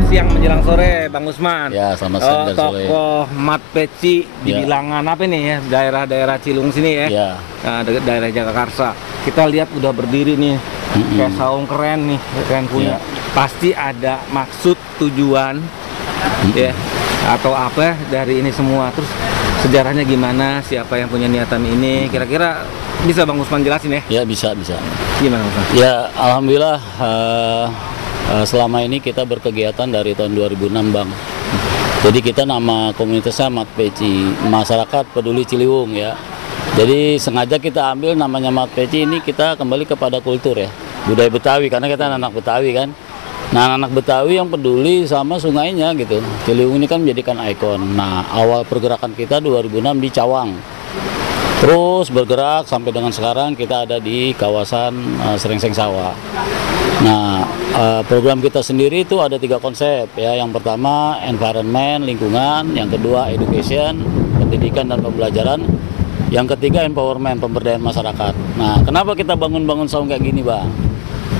siang menjelang sore, Bang Usman. Ya, selamat siang dan sore. Tokoh Mat Peci di bilangan apa nih ya, daerah-daerah Cilung sini ya. Ya. Nah, daerah Jagakarsa. Kita lihat udah berdiri nih, kayak saung keren nih, keren punya. Pasti ada maksud, tujuan, ya, atau apa dari ini semua. Terus sejarahnya gimana, siapa yang punya niatan ini, kira-kira bisa Bang Usman jelasin ya? Ya, bisa. Gimana Usman? Ya, alhamdulillah selama ini kita berkegiatan dari tahun 2006, Bang. Jadi kita nama komunitasnya Mat Peci, Masyarakat Peduli Ciliwung ya. Jadi sengaja kita ambil namanya Mat Peci ini, kita kembali kepada kultur ya, budaya Betawi, karena kita anak Betawi kan. Nah, anak Betawi yang peduli sama sungainya gitu. Ciliwung ini kan menjadikan ikon. Nah, awal pergerakan kita 2006 di Cawang. Terus bergerak sampai dengan sekarang kita ada di kawasan Serengseng Sawah. Nah, program kita sendiri itu ada 3 konsep ya. Yang pertama environment, lingkungan. Yang kedua education, pendidikan dan pembelajaran. Yang ketiga empowerment, pemberdayaan masyarakat. Nah, kenapa kita bangun-bangun saung kayak gini, Bang?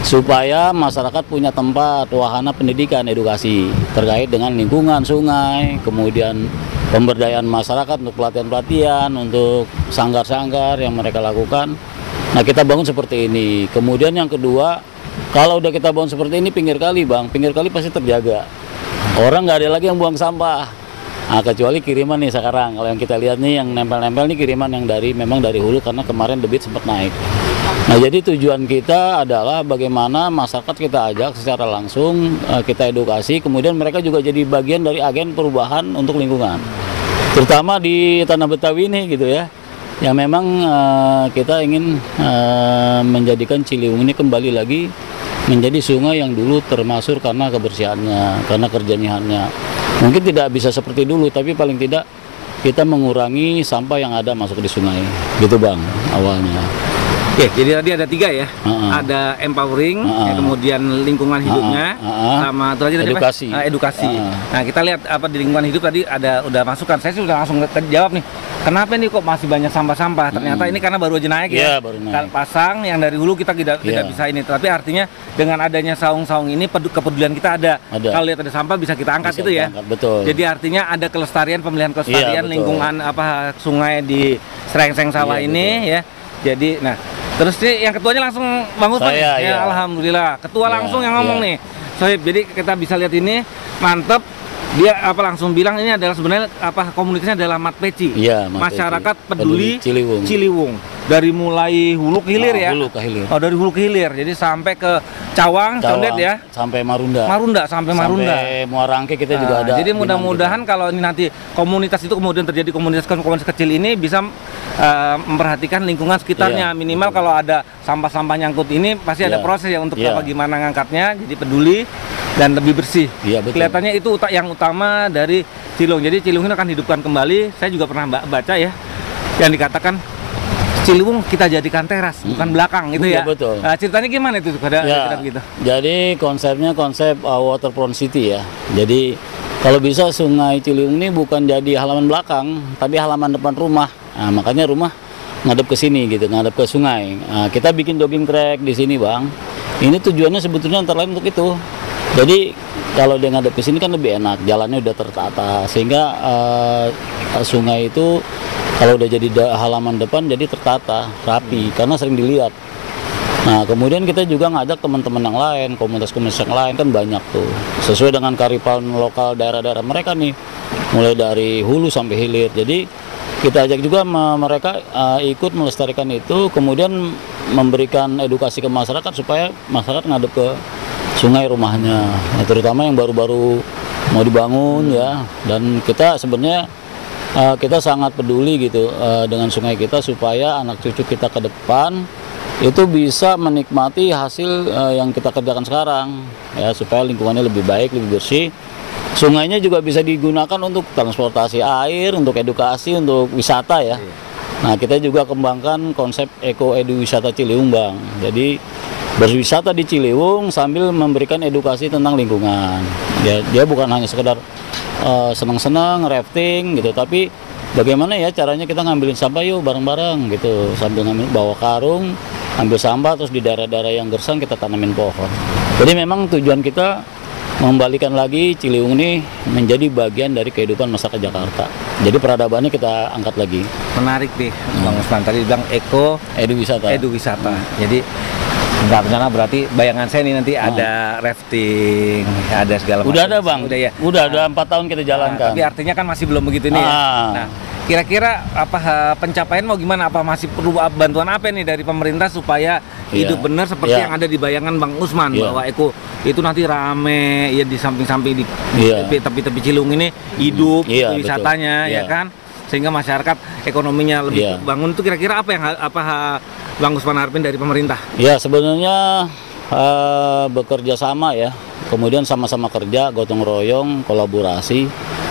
Supaya masyarakat punya tempat, wahana pendidikan, edukasi terkait dengan lingkungan, sungai, kemudian pemberdayaan masyarakat untuk pelatihan-pelatihan, untuk sanggar-sanggar yang mereka lakukan. Nah, kita bangun seperti ini. Kemudian yang kedua, kalau udah kita bangun seperti ini, pinggir kali, Bang, pinggir kali pasti terjaga. Orang nggak ada lagi yang buang sampah. Nah, kecuali kiriman nih sekarang. Kalau yang kita lihat nih, yang nempel-nempel nih kiriman yang memang dari hulu, karena kemarin debit sempat naik. Nah, jadi tujuan kita adalah bagaimana masyarakat kita ajak secara langsung, kita edukasi, kemudian mereka juga jadi bagian dari agen perubahan untuk lingkungan. Terutama di Tanah Betawi ini gitu ya, yang memang kita ingin menjadikan Ciliwung ini kembali lagi menjadi sungai yang dulu termasyhur karena kebersihannya, karena kerjanihannya. Mungkin tidak bisa seperti dulu, tapi paling tidak kita mengurangi sampah yang ada masuk di sungai. Gitu, Bang, awalnya. Oke, jadi tadi ada 3 ya, ada empowering, ya, kemudian lingkungan hidupnya, sama itu aja tadi edukasi. Edukasi. Nah, kita lihat apa di lingkungan hidup tadi udah masukan. Saya sudah langsung jawab nih. Kenapa nih kok masih banyak sampah-sampah? Ternyata ini karena baru aja naik ya. Baru naik. Pasang yang dari hulu kita tidak bisa ini. Tapi artinya dengan adanya saung-saung ini kepedulian kita ada. Kalau lihat ada sampah bisa kita angkat gitu ya. Betul. Jadi artinya ada kelestarian, pemeliharaan kelestarian lingkungan sungai di Serengseng Sawah ini ya. Jadi, nah, terus nih yang ketuanya langsung Bang Usman ya. Alhamdulillah, ketua langsung yang ngomong nih. Sohib, jadi kita bisa lihat ini mantep. Dia langsung bilang ini adalah sebenarnya komunitasnya adalah Mat Peci, Masyarakat Peduli Ciliwung. Dari mulai hulu ke hilir ya. Dari hulu ke hilir. Jadi sampai ke Cawang, Condet ya. Sampai Marunda. Sampai Marunda. Sampai Muarangke kita juga ada. Jadi mudah-mudahan kalau ini nanti komunitas itu kemudian terjadi komunitas kecil ini bisa memperhatikan lingkungan sekitarnya. Minimal kalau ada sampah-sampah nyangkut ini pasti ada proses ya untuk bagaimana ngangkatnya. Jadi peduli dan lebih bersih. Kelihatannya itu yang utama dari Ciliwung. Jadi Ciliwung ini akan hidupkan kembali. Saya juga pernah baca ya yang dikatakan Ciliwung kita jadikan teras, bukan belakang gitu ya. Betul. Nah, ceritanya gimana itu pada gitu? Jadi konsepnya konsep waterfront city ya. Jadi kalau bisa sungai Ciliwung ini bukan jadi halaman belakang, tapi halaman depan rumah. Nah, makanya rumah ngadep ke sini gitu, ngadep ke sungai. Nah, kita bikin jogging track di sini, Bang. Ini tujuannya sebetulnya antara lain untuk itu. Jadi kalau dia ngadep ke sini kan lebih enak, jalannya udah tertata sehingga sungai itu kalau udah jadi halaman depan jadi tertata, rapi karena sering dilihat. Nah, kemudian kita juga ngajak teman-teman yang lain, komunitas-komunitas yang lain kan banyak tuh. Sesuai dengan kearifan lokal daerah-daerah mereka nih, mulai dari hulu sampai hilir. Jadi kita ajak juga mereka ikut melestarikan itu, kemudian memberikan edukasi ke masyarakat supaya masyarakat ngadep ke sungai rumahnya, nah, terutama yang baru-baru mau dibangun ya. Dan kita sebenarnya kita sangat peduli gitu dengan sungai kita supaya anak cucu kita ke depan itu bisa menikmati hasil yang kita kerjakan sekarang ya, supaya lingkungannya lebih baik, lebih bersih. Sungainya juga bisa digunakan untuk transportasi air, untuk edukasi, untuk wisata ya. Nah, kita juga kembangkan konsep edu wisata Ciliwung, Bang. Jadi berwisata di Ciliwung sambil memberikan edukasi tentang lingkungan. Dia bukan hanya sekedar senang-senang rafting gitu, tapi bagaimana ya caranya kita ngambilin sampah yuk bareng-bareng gitu, sambil bawa karung, ambil sampah, terus di daerah-daerah yang gersang kita tanamin pohon. Jadi memang tujuan kita membalikan lagi Ciliwung ini menjadi bagian dari kehidupan masyarakat Jakarta. Jadi peradabannya kita angkat lagi. Menarik nih, Bang Usman tadi bilang Eduwisata. Jadi nggak rencana berarti bayangan saya nih nanti ada rafting, ada segala macam. Udah ada Bang, udah ada 4 tahun kita jalankan. Tapi artinya kan masih belum begitu nih. Nah, kira-kira pencapaian mau gimana? Apa masih perlu bantuan apa nih dari pemerintah supaya hidup benar seperti yang ada di bayangan Bang Usman bahwa Eko itu nanti rame ya di samping-samping di tepi-tepi Ciliwung ini hidup wisatanya ya kan, sehingga masyarakat ekonominya lebih bangun. Itu kira-kira apa yang Bang Usman harapin dari pemerintah? Ya sebenarnya bekerja sama ya, kemudian sama-sama kerja, gotong royong, kolaborasi.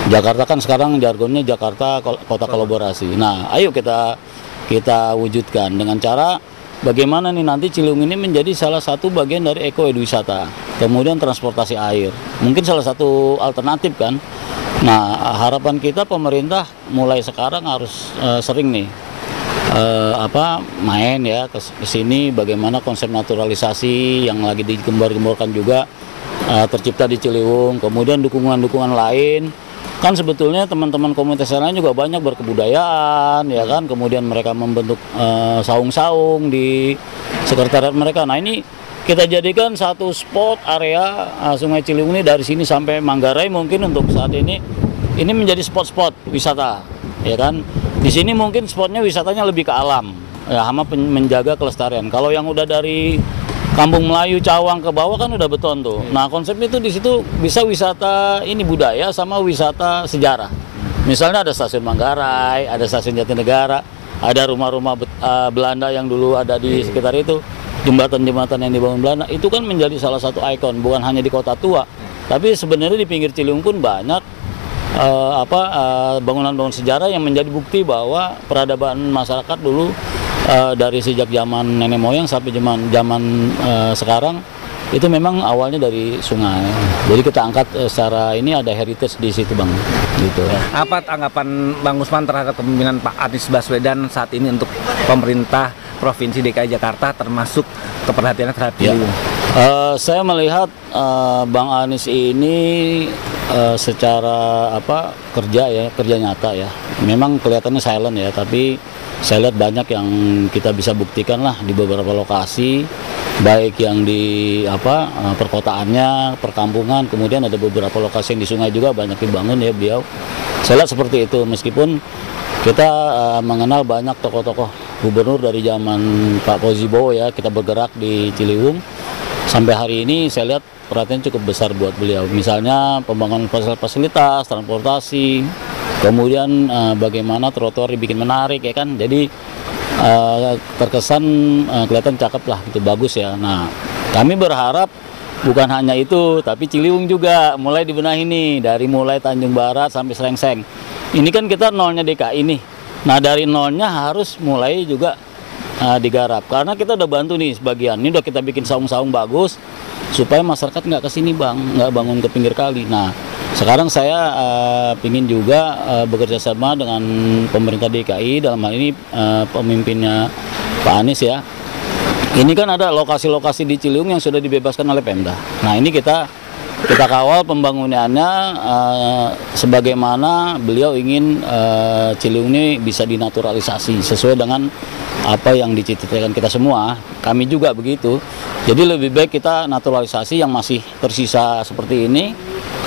Jakarta kan sekarang jargonnya Jakarta kota kolaborasi. Nah, ayo kita wujudkan dengan cara bagaimana nih nanti Ciliwung ini menjadi salah satu bagian dari ekowisata. Kemudian transportasi air, mungkin salah satu alternatif kan. Nah, harapan kita pemerintah mulai sekarang harus sering nih main ya ke sini, bagaimana konsep naturalisasi yang lagi digembar-gemborkan juga tercipta di Ciliwung. Kemudian dukungan-dukungan lain kan sebetulnya teman-teman komunitas lain juga banyak berkebudayaan ya kan, kemudian mereka membentuk saung-saung di sekretariat mereka. Nah ini kita jadikan satu spot area Sungai Ciliwung ini dari sini sampai Manggarai mungkin untuk saat ini menjadi spot-spot wisata ya kan. Di sini mungkin spotnya wisatanya lebih ke alam ya, sama menjaga kelestarian. Kalau yang udah dari Kampung Melayu, Cawang ke bawah kan udah beton tuh. Nah konsepnya itu di situ bisa wisata ini budaya sama wisata sejarah. Misalnya ada stasiun Manggarai, ada stasiun Jatinegara, ada rumah-rumah Belanda yang dulu ada di sekitar itu, jembatan-jembatan yang dibangun Belanda. Itu kan menjadi salah satu ikon, bukan hanya di kota tua, tapi sebenarnya di pinggir Ciliwung pun banyak bangunan-bangunan sejarah yang menjadi bukti bahwa peradaban masyarakat dulu dari sejak zaman nenek moyang sampai zaman sekarang itu memang awalnya dari sungai. Jadi kita angkat secara ini ada heritage di situ Bang. Gitu. Apa tanggapan Bang Usman terhadap kepemimpinan Pak Anies Baswedan saat ini untuk pemerintah Provinsi DKI Jakarta termasuk keperhatiannya terhadap Ciliwung? Saya melihat Bang Anies ini secara kerja nyata ya. Memang kelihatannya silent ya, tapi saya lihat banyak yang kita bisa buktikan lah di beberapa lokasi, baik yang di perkotaannya, perkampungan, kemudian ada beberapa lokasi yang di sungai juga banyak dibangun ya beliau. Saya lihat seperti itu, meskipun kita mengenal banyak tokoh-tokoh gubernur dari zaman Pak Fauzi Bowo ya, kita bergerak di Ciliwung. Sampai hari ini saya lihat perhatian cukup besar buat beliau. Misalnya pembangunan fasilitas, transportasi, kemudian bagaimana trotoar dibikin menarik ya kan. Jadi terkesan kelihatan cakep lah, gitu bagus ya. Nah, kami berharap bukan hanya itu, tapi Ciliwung juga mulai dibenahi nih, dari mulai Tanjung Barat sampai Srengseng. Ini kan kita nolnya DKI nih. Nah, dari nolnya harus mulai juga digarap, karena kita udah bantu nih sebagian. Ini udah kita bikin saung-saung bagus supaya masyarakat nggak kesini Bang, nggak bangun ke pinggir kali. Nah, sekarang saya ingin juga bekerja sama dengan pemerintah DKI, dalam hal ini pemimpinnya Pak Anies ya. Ini kan ada lokasi-lokasi di Ciliwung yang sudah dibebaskan oleh Pemda. Nah ini kita kawal pembangunannya sebagaimana beliau ingin Ciliwung ini bisa dinaturalisasi sesuai dengan apa yang dicita-citakan kita semua. Kami juga begitu. Jadi lebih baik kita naturalisasi yang masih tersisa seperti ini,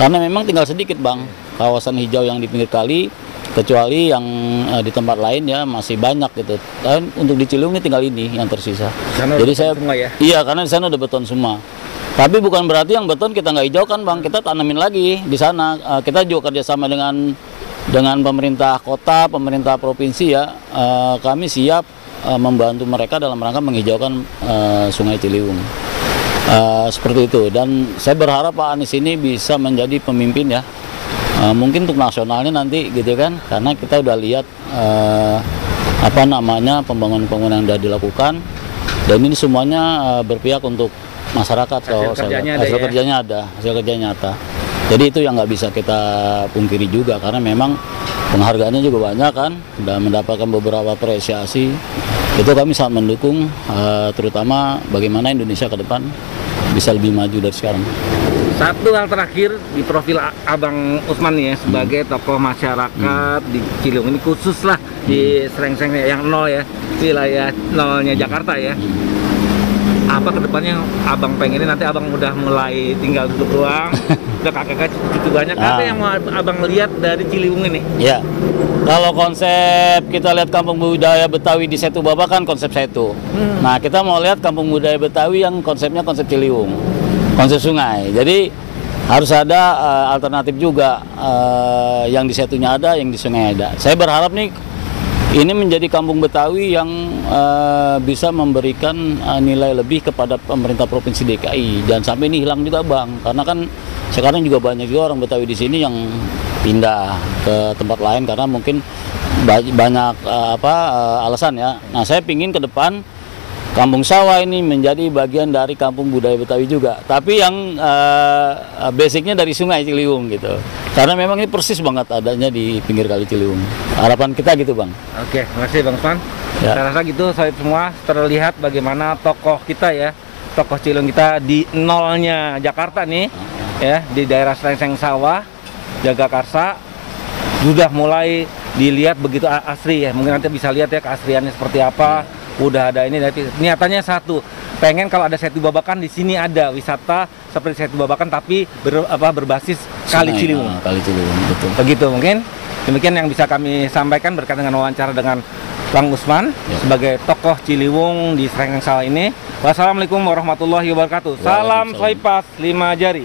karena memang tinggal sedikit Bang kawasan hijau yang di pinggir kali, kecuali yang di tempat lain ya masih banyak gitu. Dan untuk di Ciliwung ini tinggal ini yang tersisa. Jadi saya iya, karena di sana udah beton semua. Tapi bukan berarti yang beton kita nggak hijaukan Bang, kita tanamin lagi di sana. Kita juga kerjasama dengan pemerintah kota, pemerintah provinsi ya. Kami siap membantu mereka dalam rangka menghijaukan Sungai Ciliwung. Seperti itu. Dan saya berharap Pak Anies ini bisa menjadi pemimpin ya. Mungkin untuk nasionalnya nanti gitu kan, karena kita udah lihat pembangunan-pembangunan yang sudah dilakukan, dan ini semuanya berpihak untuk masyarakat. Hasil kerjanya nyata. Jadi itu yang nggak bisa kita pungkiri juga, karena memang penghargaannya juga banyak kan, dan mendapatkan beberapa apresiasi. Itu kami sangat mendukung, terutama bagaimana Indonesia ke depan bisa lebih maju dari sekarang. Satu hal terakhir di profil Abang Usman nih ya, sebagai tokoh masyarakat di Ciliwung ini, khusus lah di Srengseng yang nol ya, wilayah nolnya Jakarta ya. Apa kedepannya Abang pengen, nanti Abang udah mulai tinggal duduk doang, udah kakak cucu banyak, apa yang mau Abang lihat dari Ciliwung ini? Ya, kalau konsep kita lihat kampung budaya Betawi di Setu Baba kan konsep Setu. Nah, kita mau lihat kampung budaya Betawi yang konsepnya konsep Ciliwung, konsep sungai. Jadi harus ada alternatif juga, yang di Setunya ada, yang di sungai ada. Saya berharap nih ini menjadi kampung Betawi yang bisa memberikan nilai lebih kepada pemerintah Provinsi DKI. Jangan sampai ini hilang juga, Bang. Karena kan sekarang juga banyak juga orang Betawi di sini yang pindah ke tempat lain karena mungkin banyak alasan ya. Nah, saya pingin ke depan Kampung Sawah ini menjadi bagian dari kampung budaya Betawi juga. Tapi yang basicnya dari Sungai Ciliwung gitu. Karena memang ini persis banget adanya di pinggir Kali Ciliwung. Harapan kita gitu, Bang. Oke, terima kasih Bang Usman. Ya. Saya rasa gitu, saya semua terlihat bagaimana tokoh kita ya, tokoh Ciliwung kita di nolnya Jakarta nih, ya, di daerah Srengseng Sawah, Jagakarsa, sudah mulai dilihat begitu asri ya. Mungkin nanti bisa lihat ya keasriannya seperti apa. Udah ada ini, niatannya satu, pengen kalau ada Setu Babakan di sini ada wisata seperti Setu Babakan tapi berbasis Kali Ciliwung. Kali Ciliwung, betul. Begitu mungkin. Demikian yang bisa kami sampaikan berkaitan dengan wawancara dengan Bang Usman sebagai tokoh Ciliwung di Srengseng Sawah ini. Wassalamualaikum warahmatullahi wabarakatuh. Salam Soipas 5 jari.